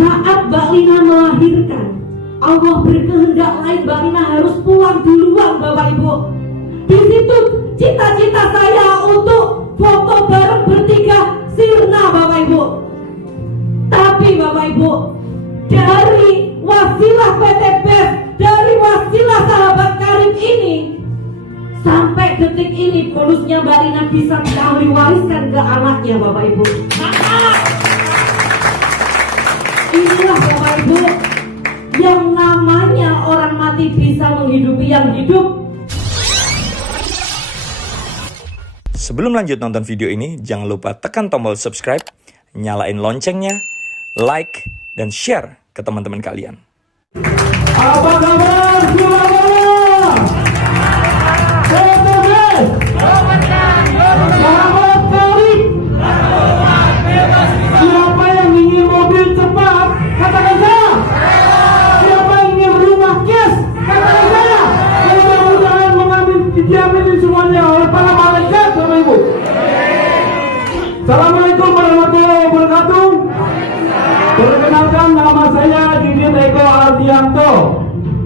Saat Mbak Lina melahirkan, Allah berkehendak lain, Mbak Lina harus pulang duluan Bapak Ibu. Di situ cita-cita saya untuk foto bareng bertiga sirna Bapak Ibu. Tapi Bapak Ibu, dari wasilah PT BES, dari wasilah sahabat karib ini, sampai detik ini bonusnya Mbak Lina bisa kami wariskan ke anaknya Bapak Ibu. Inilah Bapak Ibu yang namanya orang mati bisa menghidupi yang hidup. Sebelum lanjut nonton video ini, jangan lupa tekan tombol subscribe, nyalain loncengnya, like, dan share ke teman-teman kalian. Apa kabar Surabaya? Sahabat karib. Siapa yang ingin mobil cepat? Katakan saya. Siapa yang ingin rumah cash? Katakan saya. Mudah-mudahan mengambil dijamin semuanya oleh para malaikat, Bapak Ibu. Assalamualaikum warahmatullahi wabarakatuh. Perkenalkan, nama saya Didit Eko Ardianto.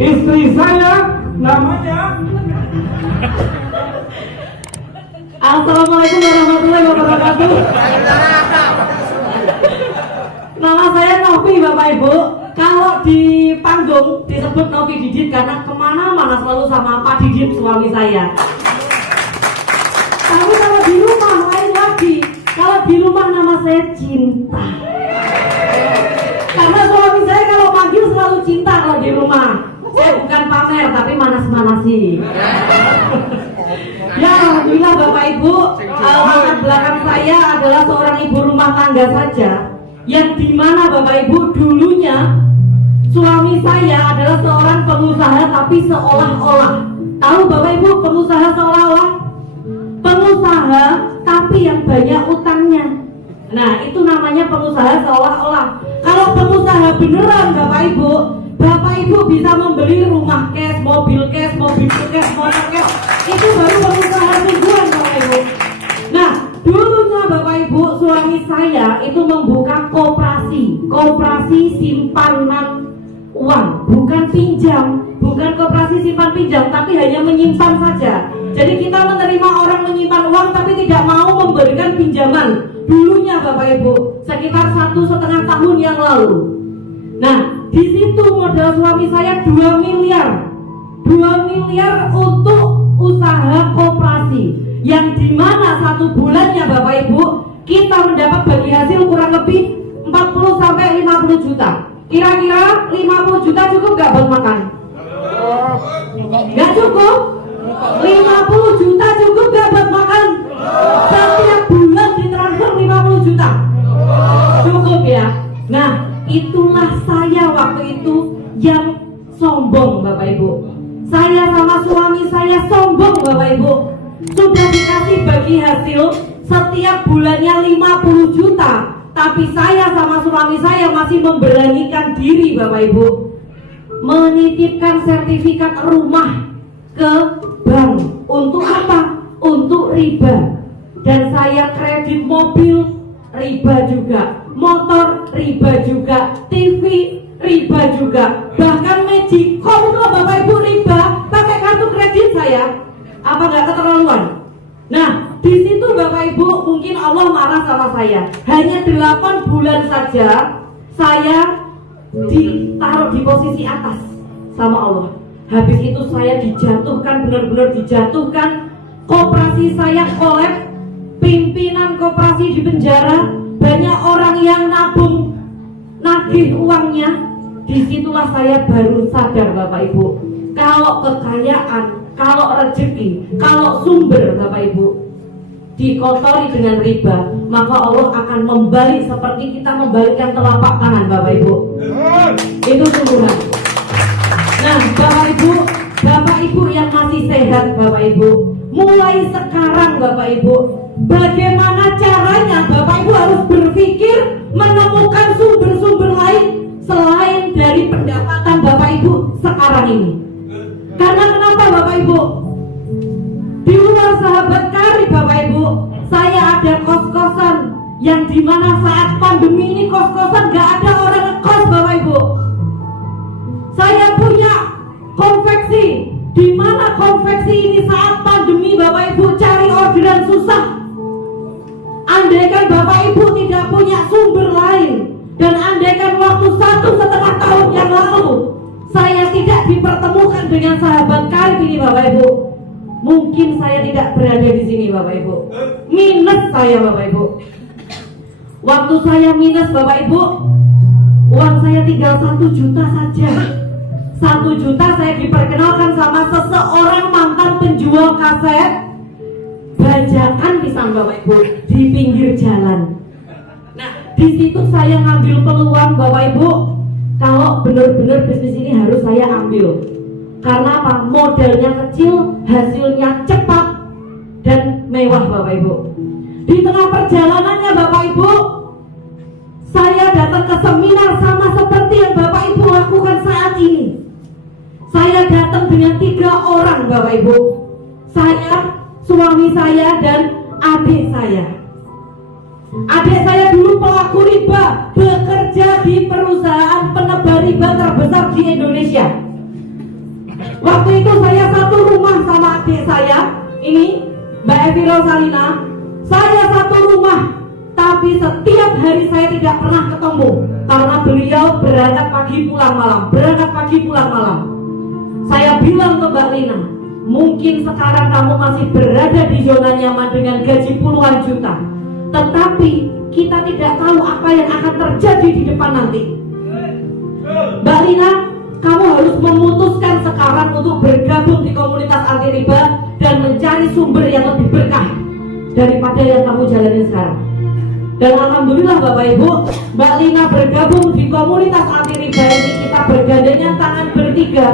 Istri saya namanya. Assalamualaikum warahmatullahi wabarakatuh. Nama saya Novi Bapak Ibu. Kalau di panggung disebut Novi Didit karena kemana-mana selalu sama Pak Didit suami saya. Tapi kalau di rumah lain lagi. Kalau di rumah nama saya Cinta. Karena suami saya kalau panggil selalu Cinta kalau di rumah. Saya bukan pamer tapi manas-manasi. Ya alhamdulillah Bapak Ibu, latar belakang saya adalah seorang ibu rumah tangga saja. Yang dimana Bapak Ibu dulunya suami saya adalah seorang pengusaha tapi seolah-olah. Tahu Bapak Ibu pengusaha seolah-olah? Pengusaha tapi yang banyak utangnya. Nah itu namanya pengusaha seolah-olah. Kalau pengusaha beneran Bapak Ibu bisa membeli rumah cash, mobil cash, mobil cash, motor cash. Itu baru pengusaha sungguhan Bapak Ibu. Nah dulunya Bapak Ibu suami saya itu membuka koperasi simpanan uang, bukan pinjam, bukan koperasi simpan pinjam, tapi hanya menyimpan saja. Jadi kita menerima orang menyimpan uang tapi tidak mau memberikan pinjaman. Dulunya Bapak Ibu sekitar 1,5 tahun yang lalu. Nah di situ modal suami saya 2 miliar untuk usaha koperasi, yang dimana 1 bulannya Bapak Ibu kita mendapat bagi hasil kurang lebih 40-50 juta. Kira-kira 50 juta cukup gak buat makan? Gak cukup? 50 juta cukup gak buat makan? Setiap bulan ditransfer 50 juta. Cukup ya? Nah itulah saya waktu itu yang sombong Bapak Ibu. Saya sama suami saya sombong Bapak Ibu. Sudah dikasih bagi hasil setiap bulannya 50 juta, tapi saya sama suami saya masih memberanikan diri Bapak Ibu menitipkan sertifikat rumah ke bank. Untuk apa? Untuk riba. Dan saya kredit mobil riba juga, motor riba juga, TV riba juga, bahkan Magicom itu Bapak Ibu riba pakai kartu kredit saya. Apa nggak keterlaluan? Nah di situ Bapak Ibu mungkin Allah marah sama saya. Hanya 8 bulan saja saya ditaruh di posisi atas sama Allah. Habis itu saya dijatuhkan, benar-benar dijatuhkan. Koperasi saya kolab, pimpinan koperasi di penjara, banyak orang yang nabung nagih uangnya. Disitulah saya baru sadar Bapak Ibu, kalau kekayaan, kalau rezeki, kalau sumber Bapak Ibu dikotori dengan riba, maka Allah akan membalik seperti kita membalikkan telapak tangan Bapak Ibu. Itu sungguhan. Nah Bapak Ibu yang masih sehat Bapak Ibu, mulai sekarang Bapak Ibu, bagaimana caranya Bapak Ibu harus berpikir menemukan sumber-sumber lain selain dari pendapatan Bapak Ibu sekarang ini. Karena kenapa Bapak Ibu? Di luar sahabat karib Bapak Ibu, saya ada kos-kosan yang dimana saat pandemi ini kos-kosan gak ada orang ngekos Bapak Ibu. Saya punya konveksi, dimana konveksi ini saat pandemi Bapak Ibu cari orderan susah. Andaikan Bapak Ibu tidak punya sumber lain, dan andaikan waktu 1,5 tahun yang lalu saya tidak dipertemukan dengan sahabat karib ini Bapak Ibu, mungkin saya tidak berada di sini Bapak Ibu. Minus saya Bapak Ibu. Waktu saya minus Bapak Ibu, uang saya tinggal 1 juta saja. 1 juta saya diperkenalkan sama seseorang mantan penjual kaset bajakan pisang Bapak Ibu di pinggir jalan. Nah, di situ saya ngambil peluang Bapak Ibu, kalau benar-benar bisnis ini harus saya ambil. Karena apa? Modalnya kecil, hasilnya cepat dan mewah Bapak Ibu. Di tengah perjalanannya Bapak Ibu, saya datang ke seminar sama seperti yang Bapak Ibu lakukan saat ini. Saya datang dengan 3 orang Bapak Ibu. Saya, suami saya, dan adik saya. Adik saya dulu pelaku riba, bekerja di perusahaan penebar riba terbesar di Indonesia. Waktu itu saya satu rumah sama adik saya, ini Mbak Evi Rosalina. Saya satu rumah, tapi setiap hari saya tidak pernah ketemu karena beliau berangkat pagi pulang malam, berangkat pagi pulang malam. Saya bilang ke Mbak Lina, mungkin sekarang kamu masih berada di zona nyaman dengan gaji puluhan juta, tetapi kita tidak tahu apa yang akan terjadi di depan nanti. Mbak Lina, kamu harus memutuskan sekarang untuk bergabung di komunitas anti riba dan mencari sumber yang lebih berkah daripada yang kamu jalani sekarang. Dan alhamdulillah Bapak Ibu, Mbak Lina bergabung di komunitas anti riba ini. Kita bergandengan tangan bertiga,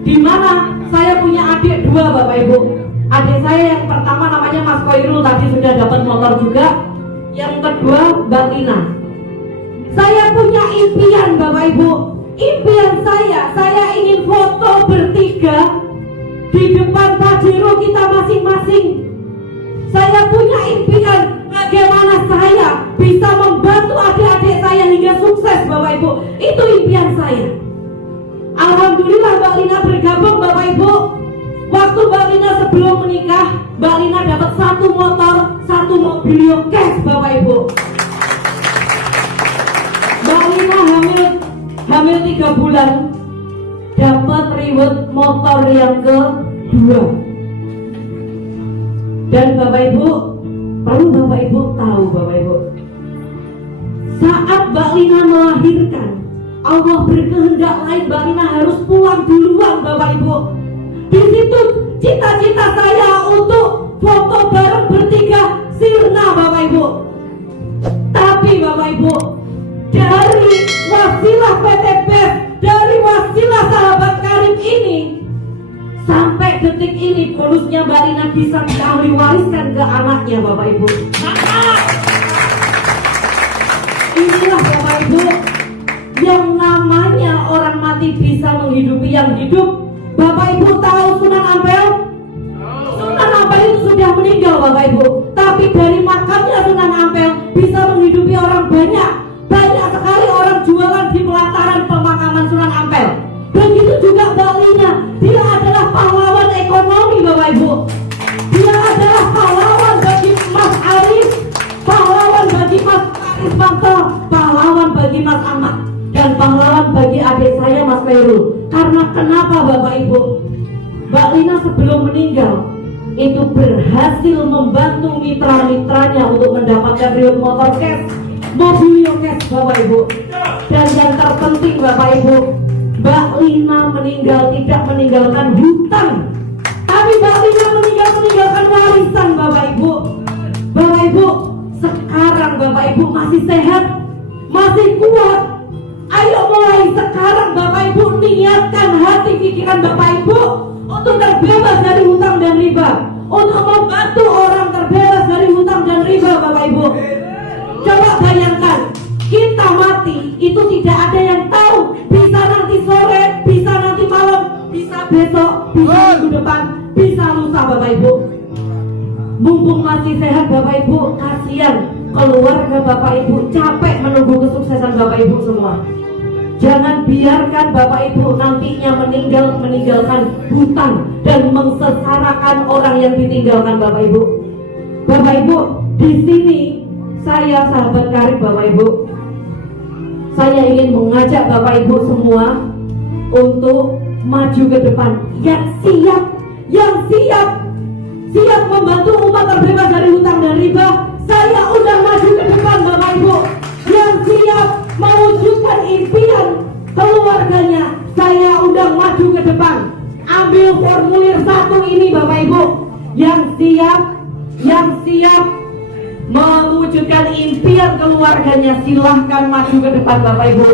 di mana saya punya adik 2 Bapak Ibu. Adik saya yang pertama namanya Mas Koirul, tadi sudah dapat motor juga. Yang kedua Mbak Lina. Saya punya impian Bapak Ibu. Impian saya ingin foto bertiga di depan Pajero kita masing-masing. Saya punya impian bagaimana saya bisa membantu adik-adik saya hingga sukses Bapak Ibu. Itu impian saya. Alhamdulillah Mbak Lina bergabung Bapak Ibu. Waktu Mbak Lina sebelum menikah, Mbak Lina dapat 1 motor, 1 mobilio cash Bapak Ibu. Mbak Lina hamil 3 bulan, dapat reward motor yang kedua. Dan Bapak Ibu, perlu Bapak Ibu tahu Bapak Ibu, saat Mbak Lina melahirkan, Allah berkehendak lain, Mbak Lina harus pulang duluan Bapak Ibu. Di situ cita-cita saya untuk foto bareng bertiga sirna Bapak Ibu. Tapi Bapak Ibu, dari wasilah PT BES, dari wasilah sahabat karib ini, sampai detik ini bonusnya Mbak Lina bisa kami wariskan ke anaknya Bapak Ibu. Inilah Bapak Ibu, yang namanya orang mati bisa menghidupi yang hidup. Bapak Ibu tahu Sunan Ampel? Sunan Ampel itu sudah meninggal Bapak Ibu, tapi dari makamnya Sunan Ampel bisa menghidupi orang banyak. Banyak sekali orang jualan di pelataran pemakaman Sunan Ampel. Begitu juga Mbak Lina, dia adalah pahlawan ekonomi Bapak Ibu. Dia adalah pahlawan bagi Mas Arif, pahlawan bagi Mas Arismanto, pahlawan bagi Mas Ahmad, dan pahlawan bagi adik saya Mas Peru. Karena kenapa Bapak Ibu? Mbak Lina sebelum meninggal itu berhasil membantu mitra-mitranya untuk mendapatkan reward motor cash, mobilio cash Bapak Ibu. Dan yang terpenting Bapak Ibu, Mbak Lina meninggal tidak meninggalkan hutang, tapi Mbak Lina meninggalkan warisan Bapak Ibu. Bapak Ibu, sekarang Bapak Ibu masih sehat, masih kuat. Ayo mulai sekarang Bapak Ibu niatkan hati pikiran Bapak Ibu untuk terbebas dari hutang dan riba, untuk membantu orang terbebas dari hutang dan riba Bapak Ibu. Coba bayangkan, kita mati itu tidak ada yang tahu. Bisa nanti sore, bisa nanti malam, bisa besok, bisa minggu depan, bisa lusa Bapak Ibu. Mumpung masih sehat Bapak Ibu, kasihan keluarga Bapak Ibu capek menunggu kesuksesan Bapak Ibu semua. Jangan biarkan Bapak Ibu nantinya meninggalkan hutang dan mengsesarakan orang yang ditinggalkan Bapak Ibu. Bapak Ibu, di sini saya sahabat karib Bapak Ibu, saya ingin mengajak Bapak Ibu semua untuk maju ke depan, yang siap membantu umat terbebas dari hutang dan riba. Saya udah maju ke depan Bapak Ibu, yang siap mewujudkan impian keluarganya. Saya udah maju ke depan. Ambil formulir 1 ini Bapak Ibu, yang siap mewujudkan impian keluarganya, silahkan maju ke depan Bapak Ibu.